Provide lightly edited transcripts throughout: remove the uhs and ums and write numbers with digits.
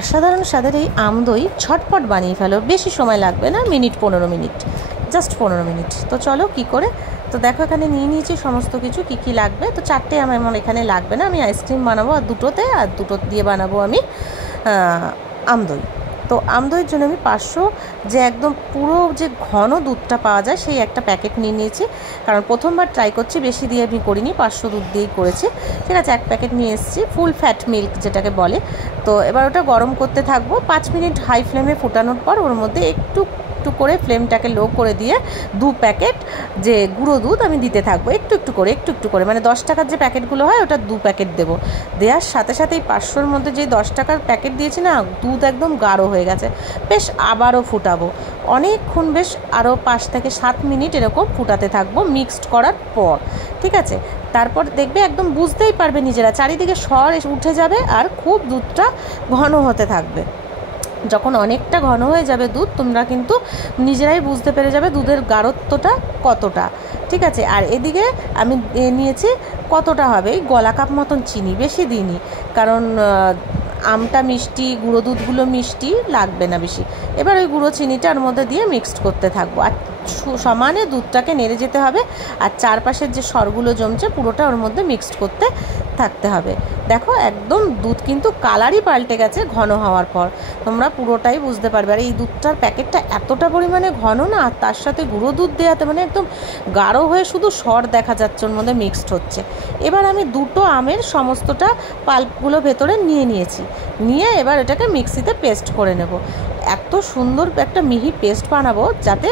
অসাধারণ স্বাদের এই আমদই ঝটপট বানিয়ে ফেলো, বেশি সময় লাগবে না, 15 মিনিট, জাস্ট 15 মিনিট। তো চলো কি করে। তো দেখো এখানে নিয়ে নিয়েছি সমস্ত কিছু, কি কি লাগবে। তো 4টে আমার এখানে লাগবে না, আমি আইসক্রিম বানাবো আর দুটো দিয়ে বানাবো আমি আমদই। তো আমদইয়ের জন্য আমি 500 যে একদম পুরো যে ঘন দুধটা পাওয়া যায় সেই একটা প্যাকেট নিয়ে নিয়েছি, কারণ প্রথমবার ট্রাই করছি, বেশি দিয়ে আমি করিনি, 500 দুধ দিয়েই করেছি। ঠিক আছে, এক প্যাকেট নিয়ে এসেছি, ফুল ফ্যাট মিল্ক যেটাকে বলে। তো এবার ওটা গরম করতে থাকবো 5 মিনিট হাই ফ্লেমে ফোটানোর পর ওর মধ্যে একটু করে ফ্লেমটাকে লো করে দিয়ে 2 প্যাকেট যে গুঁড়ো দুধ আমি দিতে থাকবো, একটু একটু করে, মানে 10 টাকার যে প্যাকেটগুলো হয় ওটা 2 প্যাকেট দেবো। দেওয়ার সাথে সাথে এই 500-র মধ্যে যে 10 টাকার প্যাকেট দিয়েছি না, দুধ একদম গাঢ় হয়ে গেছে। বেশ আবারও ফুটাবো অনেকক্ষণ, বেশ আরও 5 থেকে 7 মিনিট এরকম ফুটাতে থাকবো মিক্সড করার পর। ঠিক আছে, তারপর দেখবে একদম বুঝতেই পারবে নিজেরা, চারিদিকে সর উঠে যাবে আর খুব দুধটা ঘন হতে থাকবে। যখন অনেকটা ঘন হয়ে যাবে দুধ, তোমরা কিন্তু নিজেরাই বুঝতে পেরে যাবে দুধের গাঢ়ত্বটা কতটা। ঠিক আছে, আর এদিকে আমি নিয়েছি কতটা হবে, গলা কাপ মতন চিনি, বেশি দিইনি, কারণ আমটা মিষ্টি, গুঁড়ো দুধগুলো মিষ্টি লাগবে না বেশি। এবার ওই গুঁড়ো চিনিটা ওর মধ্যে দিয়ে মিক্সড করতে থাকবো, আর সমানে দুধটাকে নেড়ে যেতে হবে, আর চারপাশের যে সরগুলো জমছে পুরোটা ওর মধ্যে মিক্সড করতে থাকতে হবে। দেখো একদম দুধ কিন্তু কালারই পাল্টে গেছে ঘন হওয়ার পর, তোমরা পুরোটাই বুঝতে পারবে। আর এই দুধটার প্যাকেটটা এতটা পরিমাণে ঘন না, আর তার সাথে গুঁড়ো দুধ দেওয়াতে মানে একদম গাঢ় হয়ে শুধু সর দেখা যাচ্ছে ওর মধ্যে মিক্সড হচ্ছে। এবার আমি 2টো আমের সমস্তটা পাল্পগুলো ভেতরে নিয়েছি, নিয়ে এবার এটাকে মিক্সিতে পেস্ট করে নেব। এত সুন্দর একটা মিহি পেস্ট বানাবো যাতে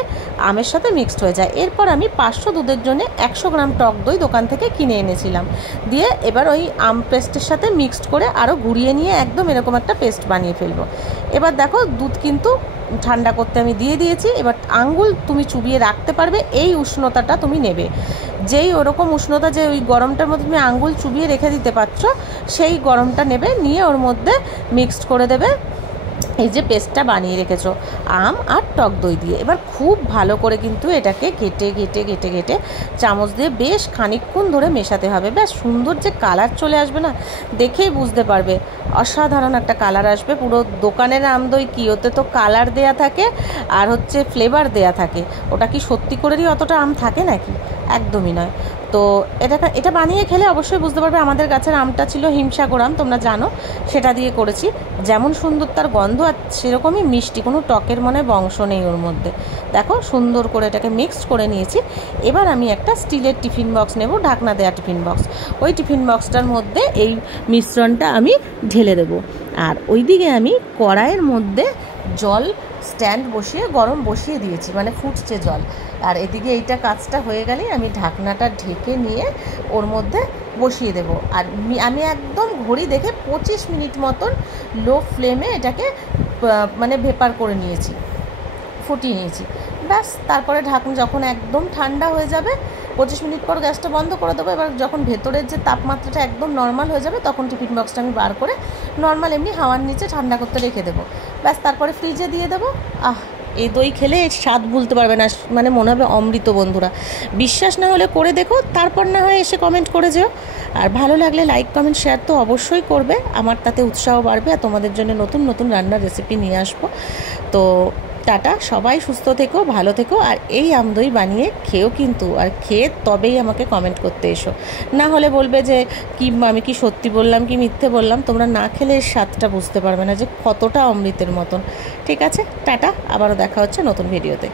আমের সাথে মিক্সড হয়ে যায়। এরপর আমি 500 দুধের জন্য 100 গ্রাম টক দই দোকান থেকে কিনে এনেছিলাম, দিয়ে এবার ওই আম পেস্টের সাথে মিক্সড করে আরও ঘুরিয়ে নিয়ে একদম এরকম একটা পেস্ট বানিয়ে ফেলবো। এবার দেখো দুধ কিন্তু ঠান্ডা করতে আমি দিয়ে দিয়েছি। এবার আঙ্গুল তুমি চুবিয়ে রাখতে পারবে, এই উষ্ণতাটা তুমি নেবে, যেই ওরকম উষ্ণতা যে ওই গরমটার মধ্যে তুমি আঙ্গুল চুবিয়ে রেখে দিতে পারছো, সেই গরমটা নেবে, নিয়ে ওর মধ্যে মিক্সড করে দেবে এই যে পেস্টটা বানিয়ে রেখেছো আম আর টক দই দিয়ে। এবার খুব ভালো করে কিন্তু এটাকে ঘেটে চামচ দিয়ে বেশ খানিকক্ষণ ধরে মেশাতে হবে। বেশ সুন্দর যে কালার চলে আসবে না, দেখেই বুঝতে পারবে, অসাধারণ একটা কালার আসবে। পুরো দোকানের আম দই কি, ওতে তো কালার দেয়া থাকে আর হচ্ছে ফ্লেভার দেয়া থাকে, ওটা কি সত্যি করেই অতটা আম থাকে নাকি? একদমই নয়। তো এটা বানিয়ে খেলে অবশ্যই বুঝতে পারবে। আমাদের গাছের আমটা ছিল হিমসাগর আম, তোমরা জানো, সেটা দিয়ে করেছি। যেমন সুন্দর তার গন্ধ আর সেরকমই মিষ্টি, কোনো টকের মনে বংশ নেই ওর মধ্যে। দেখো সুন্দর করে এটাকে মিক্সড করে নিয়েছি। এবার আমি একটা স্টিলের টিফিন বক্স নেব, ঢাকনা দেওয়া টিফিন বক্স। ওই টিফিন বক্সটার মধ্যে এই মিশ্রণটা আমি ঢেলে দেবো। আর ওইদিকে আমি কড়াইয়ের মধ্যে জল স্ট্যান্ড বসিয়ে গরম বসিয়ে দিয়েছি, মানে ফুটছে জল। আর এদিকে এইটা কাজটা হয়ে গেলেই আমি ঢাকনাটা ঢেকে নিয়ে ওর মধ্যে বসিয়ে দেব। আর আমি একদম ঘড়ি দেখে 25 মিনিট মতন লো ফ্লেমে এটাকে মানে ভেপার করে নিয়েছি, ফুটিয়ে নিয়েছি। ব্যাস, তারপরে ঢাকনা যখন একদম ঠান্ডা হয়ে যাবে, 25 মিনিট পর গ্যাসটা বন্ধ করে দেবো। এবার যখন ভেতরের যে তাপমাত্রাটা একদম নর্মাল হয়ে যাবে, তখন টিফিন বক্সটা আমি বার করে নর্মাল এমনি হাওয়ার নিচে ঠান্ডা করতে রেখে দেবো। ব্যাস, তারপরে ফ্রিজে দিয়ে দেবো। এই দই খেলে স্বাদ ভুলতে পারবে না, মানে মনে হবে অমৃত। বন্ধুরা, বিশ্বাস না হলে করে দেখো, তারপর না হয় এসে কমেন্ট করে যেও। আর ভালো লাগলে লাইক কমেন্ট শেয়ার তো অবশ্যই করবে, আমার তাতে উৎসাহ বাড়বে, আর তোমাদের জন্য নতুন রান্নার রেসিপি নিয়ে আসবো। তো টাটা, সবাই সুস্থ থেকো, ভালো থেকো। আর এই আমদই বানিয়ে খেও কিন্তু, আর খেয়ে তবেই আমাকে কমেন্ট করতে এসো, না হলে বলবে যে কি আমি কি সত্যি বললাম কি মিথ্যে বললাম। তোমরা না খেলে এর স্বাদটা বুঝতে পারবে না যে কতটা অমৃতের মতন। ঠিক আছে, টাটা, আবারও দেখা হচ্ছে নতুন ভিডিওতে।